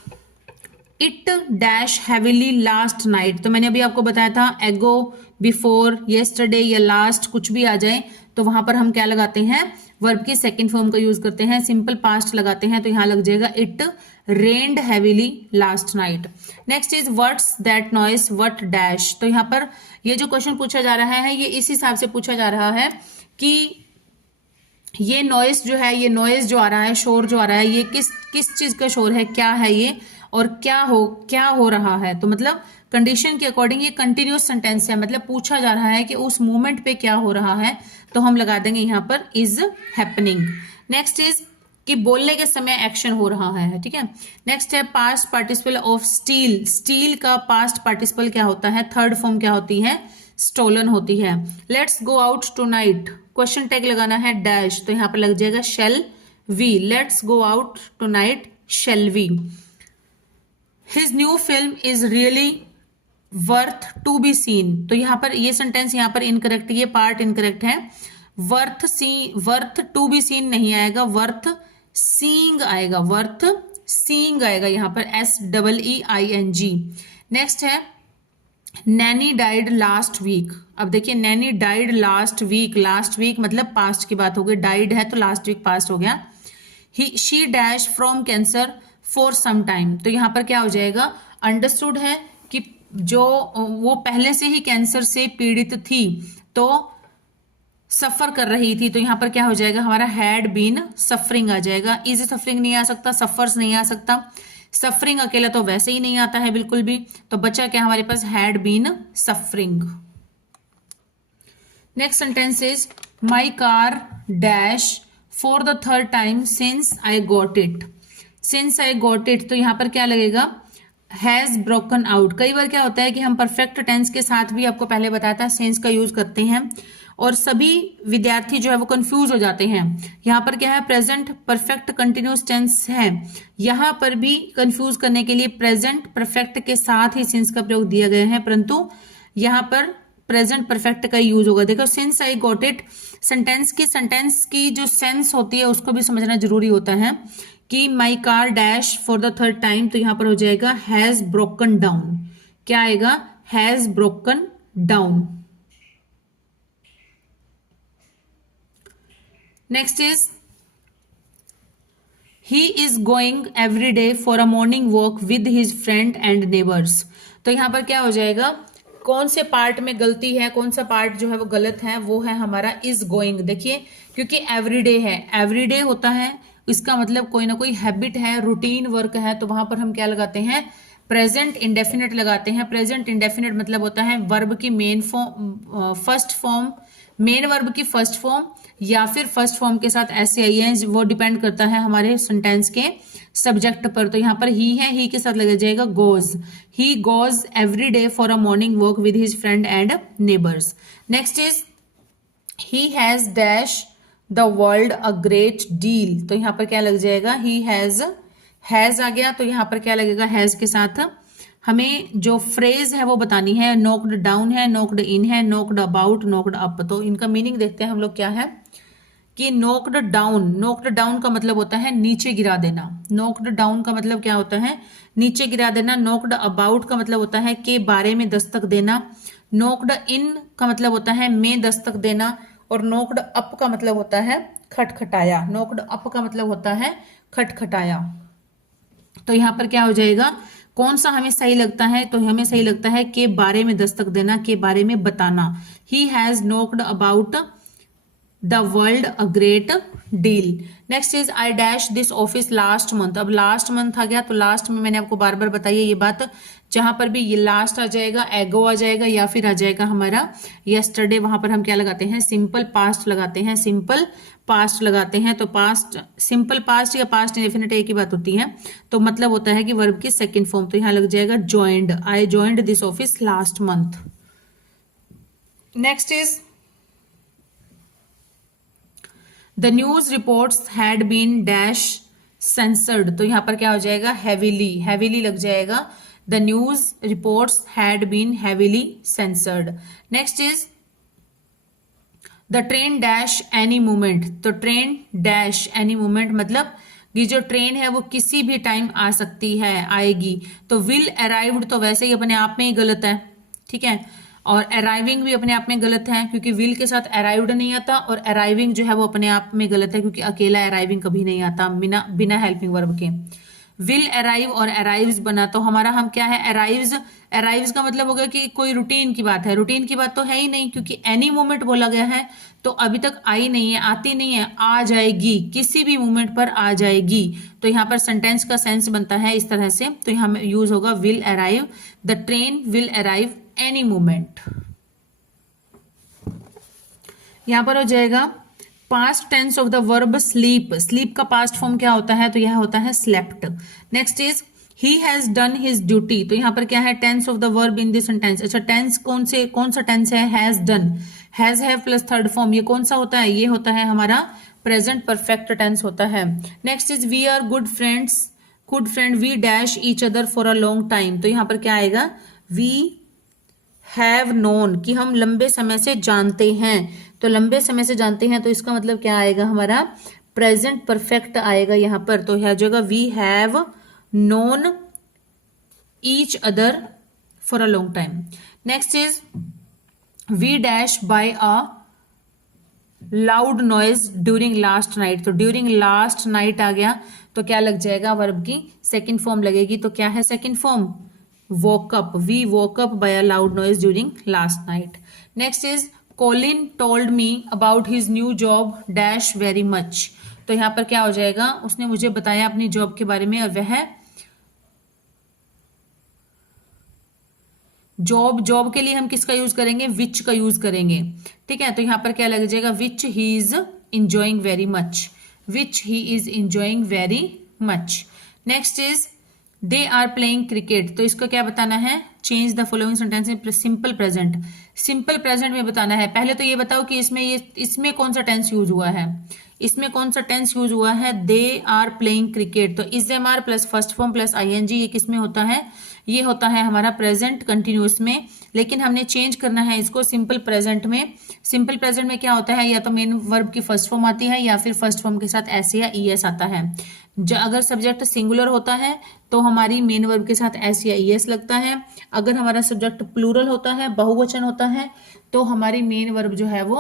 it dash heavily last night. तो मैंने अभी आपको बताया था एगो, बिफोर, येस्टरडे या लास्ट कुछ भी आ जाए तो वहां पर हम क्या लगाते हैं? वर्ब के सेकंड फॉर्म का यूज करते हैं, सिंपल पास्ट लगाते हैं, तो यहां लग जाएगा it rained heavily last night. Next is what's that noise, what dash. तो यहाँ पर ये जो क्वेश्चन पूछा जा रहा है, ये इस हिसाब से पूछा जा रहा है कि ये नॉइस जो है, ये नॉइस जो आ रहा है, शोर जो आ रहा है, ये किस चीज का शोर है, क्या है ये, और क्या हो रहा है। तो मतलब कंडीशन के अकॉर्डिंग ये कंटिन्यूस सेंटेंस है, मतलब पूछा जा रहा है कि उस मोमेंट पे क्या हो रहा है, तो हम लगा देंगे यहाँ पर इज हैपनिंग। नेक्स्ट इज कि बोलने के समय एक्शन हो रहा है। ठीक है, नेक्स्ट है past participle of steel. Steel का पास्ट पार्टिसिपल क्या होता है? थर्ड फॉर्म क्या होती है? स्टोलन होती है। Let's go out tonight, question tag लगाना है डैश, तो यहाँ पर लग जाएगा shall we. Let's go out tonight shall we. His new film is really worth to be seen. तो यहाँ पर ये सेंटेंस यहाँ पर इनकरेक्ट, ये पार्ट इनकरेक्ट है। वर्थ टू बी सीन नहीं आएगा, वर्थ सीइंग आएगा, वर्थ सीइंग आएगा यहाँ पर, SEEING। नेक्स्ट है नैनी डाइड लास्ट वीक। अब देखिए nanny died last week, last week मतलब पास्ट की बात हो गई, डाइड है तो लास्ट वीक पास्ट हो गया। She dash from cancer for some time. तो यहाँ पर क्या हो जाएगा? अंडरस्टूड है कि जो वो पहले से ही कैंसर से पीड़ित थी, तो सफर कर रही थी, तो यहाँ पर क्या हो जाएगा हमारा? हैड बीन सफरिंग आ जाएगा। इज सफरिंग नहीं आ सकता, सफर्स नहीं आ सकता, सफरिंग अकेला तो वैसे ही नहीं आता है बिल्कुल भी, तो बचा क्या हमारे पास? Had been suffering. Next sentence is my car dash for the third time since I got it. Since I got it, तो यहाँ पर क्या लगेगा? Has broken out. कई बार क्या होता है कि हम परफेक्ट टेंस के साथ भी, आपको पहले बताया था, सिंस का यूज करते हैं और सभी विद्यार्थी जो है वो कंफ्यूज हो जाते हैं। यहाँ पर क्या है? प्रेजेंट परफेक्ट कंटिन्यूस टेंस है, यहाँ पर भी कंफ्यूज करने के लिए प्रेजेंट परफेक्ट के साथ ही सिंस का प्रयोग दिया गया है, परंतु यहाँ पर प्रेजेंट परफेक्ट का यूज होगा। देखो since I got it, sentence की जो सेंस होती है उसको भी समझना जरूरी होता है कि माई car dash for the third time, तो यहाँ पर हो जाएगा हैज ब्रोकन डाउन। क्या आएगा? Has broken down. Next is he is going every day for a morning walk with his friend and neighbours. तो यहाँ पर क्या हो जाएगा? कौन से पार्ट में गलती है, कौन सा पार्ट जो है वो गलत है? वो है हमारा इज गोइंग। देखिए क्योंकि एवरीडे है, एवरीडे होता है, इसका मतलब कोई ना कोई हैबिट है, रूटीन वर्क है, तो वहां पर हम क्या लगाते हैं? प्रेजेंट इंडेफिनिट लगाते हैं। प्रेजेंट इंडेफिनिट मतलब होता है वर्ब की main form, first form, main verb की फर्स्ट फॉर्म या फिर फर्स्ट फॉर्म के साथ SAIN, वो डिपेंड करता है हमारे सेंटेंस के सब्जेक्ट पर। तो यहाँ पर ही है, ही के साथ लग जाएगा goes. He goes every day for a morning walk with his friend and neighbours. Next is he has dash the world a great deal. तो यहाँ पर क्या लग जाएगा? ही हैज आ गया, तो यहाँ पर क्या लगेगा? हैज के साथ हमें जो फ्रेज है वो बतानी है। नोक्ड डाउन है, नोक्ड इन है, नोक्ड अबाउट, नोक्ड अप। तो इनका मीनिंग देखते हैं हम लोग क्या है कि नोक्ड डाउन का मतलब होता है नीचे गिरा देना। नोक्ड डाउन का मतलब क्या होता है? नीचे गिरा देना। नोक्ड अबाउट का मतलब होता है के बारे में दस्तक देना। नोक्ड इन का मतलब होता है में दस्तक देना। और नोक्ड अप का मतलब होता है खटखटाया। नोक्ड अप का मतलब होता है खटखटाया। तो यहाँ पर क्या हो जाएगा? कौन सा हमें सही लगता है? तो हमें सही लगता है के बारे में दस्तक देना, के बारे में बताना। He has knocked about the world a great deal. Next is I dash this office last month. अब लास्ट मंथ आ गया तो लास्ट में मैंने आपको बार बार बताई है ये बात, जहां पर भी ये लास्ट आ जाएगा, एगो आ जाएगा या फिर आ जाएगा हमारा यस्टरडे, वहां पर हम क्या लगाते हैं, सिंपल पास्ट लगाते हैं, सिंपल पास्ट लगाते हैं। तो पास्ट, सिंपल पास्ट या पास्ट इंडेफिनिट एक ही बात होती है, तो मतलब होता है कि वर्ब की सेकंड फॉर्म। तो यहां लग जाएगा joined, I joined this office last month. Next is the news reports had been dash censored. तो यहां पर क्या हो जाएगा, हैवीली, हैवीली लग जाएगा। The news reports had been heavily censored. Next is the train dash any moment. तो train dash any moment मतलब ये जो ट्रेन है वो किसी भी टाइम आ सकती है, आएगी। तो विल अराइव्ड तो वैसे ही अपने आप में ही गलत है, ठीक है, और अराइविंग भी अपने आप में गलत है क्योंकि विल के साथ अराइव्ड नहीं आता, और अराइविंग जो है वो अपने आप में गलत है क्योंकि अकेला अराइविंग कभी नहीं आता बिना हेल्पिंग वर्ब के। विल अराइव और अराइव्स बना तो हमारा हम क्या है, अराइव्स। अराइव्स का मतलब हो गया कि कोई रूटीन की बात है, रूटीन की बात तो है ही नहीं क्योंकि एनी मोमेंट बोला गया है, तो अभी तक आई नहीं है, आती नहीं है, आ जाएगी, किसी भी मोमेंट पर आ जाएगी। तो यहाँ पर सेंटेंस का सेंस बनता है इस तरह से, तो यहाँ में यूज होगा will arrive, the train will arrive any moment. यहां पर हो जाएगा past tense of the verb sleep. Sleep का पास्ट फॉर्म क्या होता है, तो यह होता है slept. Next is he has done his duty. तो यहां पर क्या है, tense of the verb in this sentence. अच्छा, टेंस कौन सा टेंस है, has done, has have plus third form, ये कौन सा होता है, ये होता है हमारा प्रेजेंट परफेक्ट टेंस होता है। Next is we are good friends, good friend we dash each other for a long time. तो यहां पर क्या आएगा, वी हैव नोन, कि हम लंबे समय से जानते हैं। तो लंबे समय से जानते हैं तो इसका मतलब क्या आएगा, हमारा प्रेजेंट परफेक्ट आएगा यहां पर। तो यह जगह we have known each other for a long time. Next is we dash by a loud noise during last night. तो ड्यूरिंग लास्ट नाइट आ गया तो क्या लग जाएगा, वर्ब की सेकेंड फॉर्म लगेगी। तो क्या है second form, woke up, we woke up by a loud noise during last night. Next is Colin told me about his new job dash very much. तो यहां पर क्या हो जाएगा, उसने मुझे बताया अपनी जॉब के बारे में, वह जॉब के लिए हम किसका यूज करेंगे, विच का यूज करेंगे, ठीक है। तो यहां पर क्या लग जाएगा, which he is enjoying very much, which he is enjoying very much. Next is they are playing cricket. तो इसको क्या बताना है, change the following sentence in simple present. Simple present में बताना है। पहले तो ये बताओ कि इसमें कौन सा टेंस यूज हुआ है, इसमें कौन सा टेंस यूज हुआ है, दे आर प्लेइंग क्रिकेट। तो is am are plus first form plus ING, ये किस में होता है, ये होता है हमारा प्रेजेंट कंटिन्यूअस में, लेकिन हमने चेंज करना है इसको सिंपल प्रेजेंट में। सिंपल प्रेजेंट में क्या होता है, या तो मेन वर्ब की फर्स्ट फॉर्म आती है या फिर फर्स्ट फॉर्म के साथ एस या ईएस आता है। अगर सब्जेक्ट सिंगुलर होता है तो हमारी मेन वर्ब के साथ एस या ईएस लगता है। अगर हमारा सब्जेक्ट प्लूरल होता है, बहुवचन होता है, तो हमारी मेन वर्ब जो है वो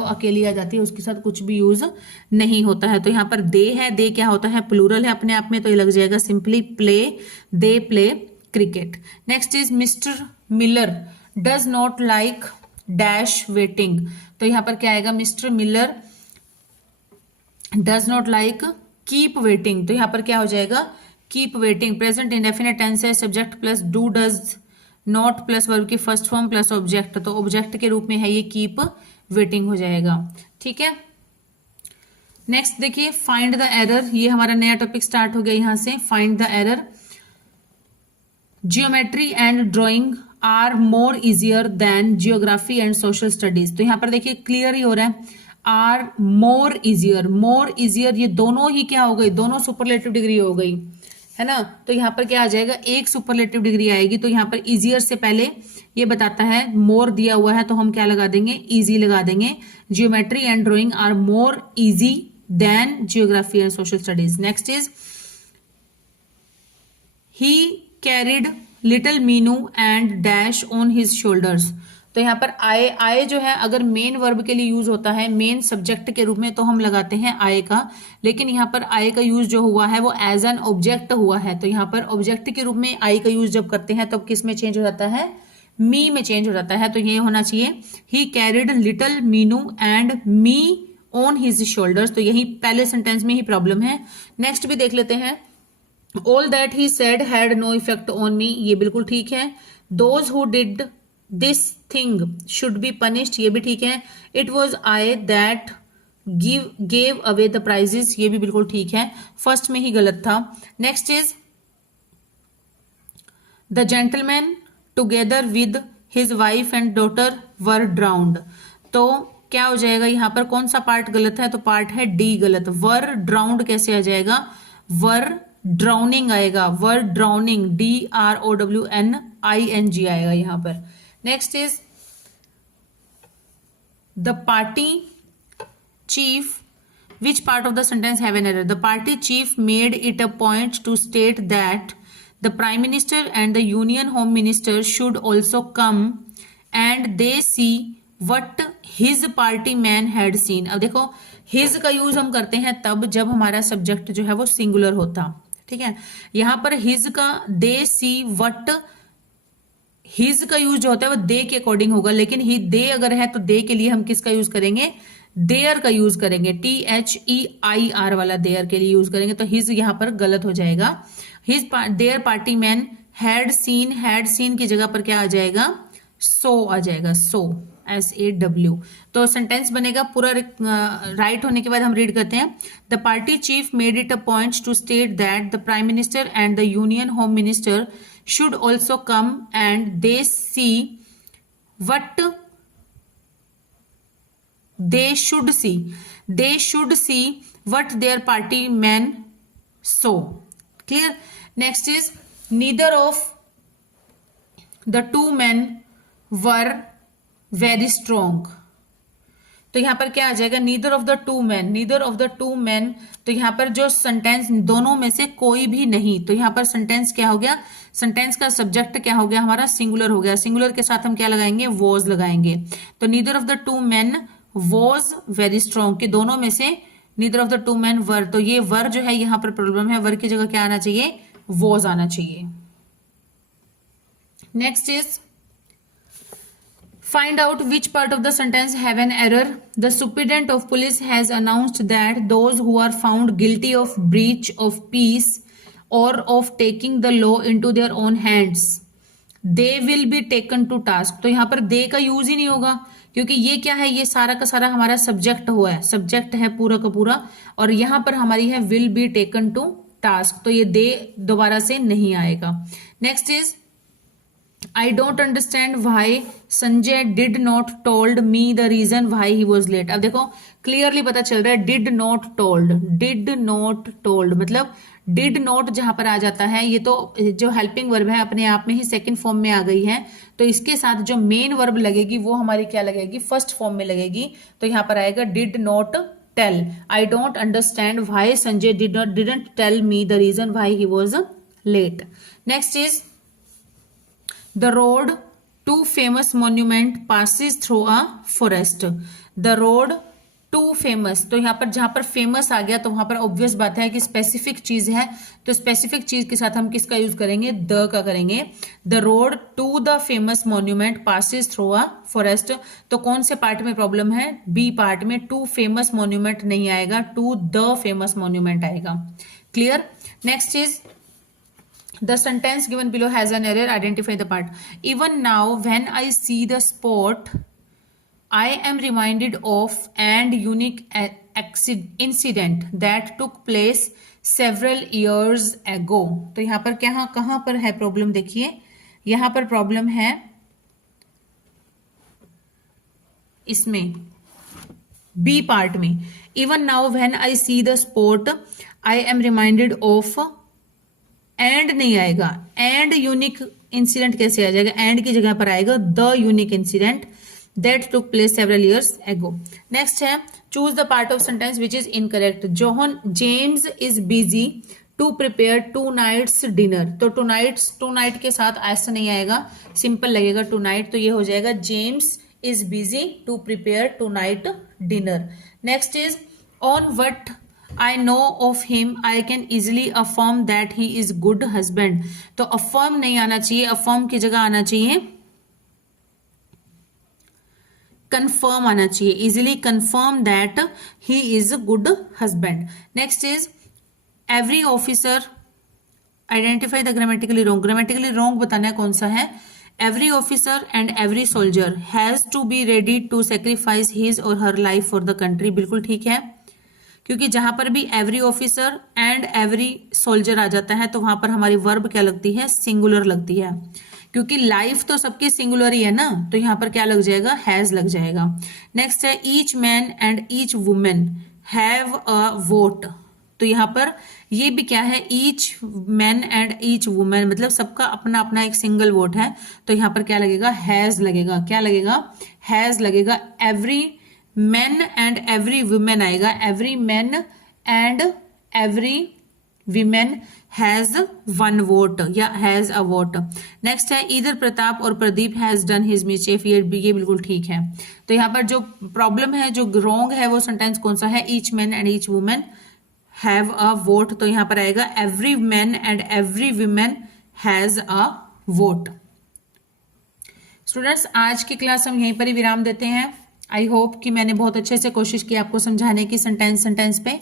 अकेली आ जाती है, उसके साथ कुछ भी यूज नहीं होता है। तो यहाँ पर दे है, दे क्या होता है, प्लूरल है अपने आप में, तो ये लग जाएगा simply play, they play cricket. Next is mister Miller does not like dash waiting. तो यहाँ पर क्या आएगा, mister Miller does not like keep waiting. तो यहां पर क्या हो जाएगा, keep waiting. Present indefinite tense है, subject plus do does not plus verb की फर्स्ट फॉर्म प्लस ऑब्जेक्ट, तो ऑब्जेक्ट के रूप में है ये कीप वेटिंग हो जाएगा, ठीक है। नेक्स्ट देखिए फाइंड द एरर, ये हमारा नया टॉपिक स्टार्ट हो गया यहां से, find the error. Geometry and drawing are more easier than geography and social studies. तो यहां पर देखिए क्लियर ही हो रहा है, आर मोर इजियर, ये दोनों ही क्या हो गई, दोनों सुपरलेटिव डिग्री हो गई, है ना। तो यहाँ पर क्या आ जाएगा, एक सुपरलेटिव डिग्री आएगी। तो यहाँ पर इजियर से पहले ये बताता है, मोर दिया हुआ है तो हम क्या लगा देंगे, इजी लगा देंगे। Geometry and drawing are more easy than geography and social studies. Next is he carried little Meenu and dash on his shoulders. तो यहाँ पर आए जो है अगर मेन वर्ब के लिए यूज होता है, मेन सब्जेक्ट के रूप में, तो हम लगाते हैं आए का, लेकिन यहाँ पर आए का यूज जो हुआ है वो एज एन ऑब्जेक्ट हुआ है। तो यहाँ पर ऑब्जेक्ट के रूप में आए का यूज जब करते हैं तब किस में चेंज हो जाता है, मी में चेंज हो जाता है, तो ये होना चाहिए ही carried little Meenu and me on his shoulders. तो यही पहले सेंटेंस में ही प्रॉब्लम है। नेक्स्ट भी देख लेते हैं। All that he said had no effect on me, ये बिल्कुल ठीक है। Those who did this thing should be punished, ये भी ठीक है। It was I that gave away the prizes, ये भी बिल्कुल ठीक है, फर्स्ट में ही गलत था। Next is the gentleman together with his wife and daughter were drowned. तो क्या हो जाएगा यहाँ पर, कौन सा पार्ट गलत है, तो पार्ट है डी गलत। वर ड्राउंड कैसे आ जाएगा, वर ड्राउनिंग आएगा, वर ड्राउनिंग, DROWNING आएगा यहाँ पर। Next is the party chief, which part of the sentence have an error? The party chief made it a point to state that the prime minister and the union home minister should also come and they see what his party man had seen। अब देखो his का use हम करते हैं तब जब हमारा subject जो है वो सिंगुलर होता, ठीक है। यहां पर his का they see what, his का यूज जो होता है वो दे के अकॉर्डिंग होगा, लेकिन ही दे अगर है तो दे के लिए हम किसका यूज करेंगे, देयर का यूज करेंगे, THEIR वाला देयर के लिए यूज करेंगे, तो हिज यहां पर गलत हो जाएगा। His there party man had seen की जगह पर क्या आ जाएगा, सो आ जाएगा, सो SAW। तो सेंटेंस बनेगा पूरा राइट होने के बाद हम रीड करते हैं। The party chief made it a point two state that the prime minister and the union home minister should also come and they see what they should see what their party men saw। Clear? Next is neither of the two men were very strong। तो यहां पर क्या आ जाएगा, neither of the two man, तो यहां पर जो सेंटेंस दोनों में से कोई भी नहीं, तो यहां पर सेंटेंस क्या हो गया, सेंटेंस का सब्जेक्ट क्या हो गया हमारा, सिंगुलर हो गया। सिंगुलर के साथ हम क्या लगाएंगे, वॉज लगाएंगे। तो neither of the two man was very strong, कि दोनों में से neither of the two man were, तो ये वर जो है यहां पर प्रॉब्लम है, वर की जगह क्या आना चाहिए, वॉज आना चाहिए। Next is find out which part of the sentence have an error। The superintendent of police has announced that those who are found guilty of breach of peace or of taking the law into their own hands they will be taken to task। तो यहाँ पर they का use ही नहीं होगा, क्योंकि ये क्या है, ये सारा का सारा हमारा सब्जेक्ट हुआ है, सब्जेक्ट है पूरा का पूरा, और यहाँ पर हमारी है will be taken to task, तो ये they दोबारा से नहीं आएगा। Next is I don't understand why Sanjay did not told me the reason why he was late। अब देखो क्लियरली पता चल रहा है did not told मतलब did not जहां पर आ जाता है, ये तो जो हेल्पिंग वर्ब है अपने आप में ही सेकंड फॉर्म में आ गई है, तो इसके साथ जो मेन वर्ब लगेगी वो हमारी क्या लगेगी, फर्स्ट फॉर्म में लगेगी। तो यहां पर आएगा did not tell। I don't understand why Sanjay didn't tell me the reason why he was late। Next is the road to famous monument passes through a forest। the road to famous, तो यहाँ पर जहां पर famous आ गया तो वहां पर obvious बात है कि स्पेसिफिक चीज है, तो स्पेसिफिक चीज के साथ हम किसका यूज करेंगे, द का करेंगे। The road to the famous monument passes through a forest, तो कौन से पार्ट में प्रॉब्लम है, बी पार्ट में। टू फेमस मॉन्यूमेंट नहीं आएगा, टू द फेमस मॉन्यूमेंट आएगा। Clear? Next is the sentence given below has an error, identify the part। even now when I see the spot I am reminded of an unique incident that took place several years ago। तो यहां पर क्या, कहां पर है problem, देखिए यहां पर प्रॉब्लम है इसमें बी पार्ट में। even now when I see the spot I am reminded of, and नहीं आएगा, एंड यूनिक इंसिडेंट कैसे आ जाएगा, एंड की जगह पर आएगा the unique incident that took place several years ago. Next है choose the part of sentence which is incorrect. John James is busy to prepare tonight's dinner, तो tonight के साथ ऐसा नहीं आएगा, सिंपल लगेगा टू नाइट, तो ये हो जाएगा James is busy to prepare tonight dinner. Next is on what I know of him I can easily affirm that he is good husband। तो affirm नहीं आना चाहिए, affirm की जगह आना चाहिए कंफर्म आना चाहिए, easily confirm that he is a good husband. Next is every officer, identify the grammatically wrong, grammatically wrong बताना है कौन सा है। Every officer and every soldier has to be ready to sacrifice his और her life for the country, बिल्कुल ठीक है, क्योंकि जहां पर भी every officer and every soldier आ जाता है तो वहां पर हमारी वर्ब क्या लगती है, सिंगुलर लगती है, क्योंकि लाइफ तो सबकी सिंगुलर ही है ना, तो यहां पर क्या लग जाएगा, हैज लग जाएगा। नेक्स्ट है each man and each women have a vote, तो यहाँ पर ये भी क्या है, each man and each women, मतलब सबका अपना अपना एक सिंगल वोट है, तो यहाँ पर क्या लगेगा, हैज लगेगा, क्या लगेगा, हैज लगेगा। Every man and every woman आएगा, every man and every women has one vote या हैज अ वोट। नेक्स्ट है इधर प्रताप और Pradeep has done his mischief, ये बिल्कुल ठीक है। तो यहाँ पर जो प्रॉब्लम है, जो रॉन्ग है, वो सेंटेंस कौन सा है, each man and each women have a vote, तो यहां पर आएगा every man and every women has a vote. Students, आज की क्लास हम यहीं पर ही विराम देते हैं। आई होप कि मैंने बहुत अच्छे से कोशिश की आपको समझाने की, सेंटेंस पे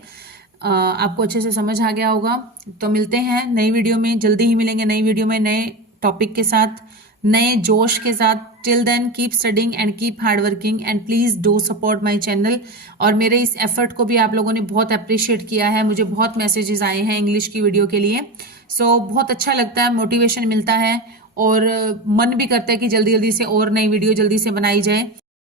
आपको अच्छे से समझ आ गया होगा। तो मिलते हैं नई वीडियो में, जल्दी ही मिलेंगे नई वीडियो में नए टॉपिक के साथ, नए जोश के साथ। Till then keep studying and keep hard working and please do support my channel. और मेरे इस एफर्ट को भी आप लोगों ने बहुत अप्रिशिएट किया है, मुझे बहुत मैसेजेस आए हैं इंग्लिश की वीडियो के लिए। सो बहुत अच्छा लगता है, मोटिवेशन मिलता है और मन भी करता है कि जल्दी जल्दी से और नई वीडियो जल्दी से बनाई जाए।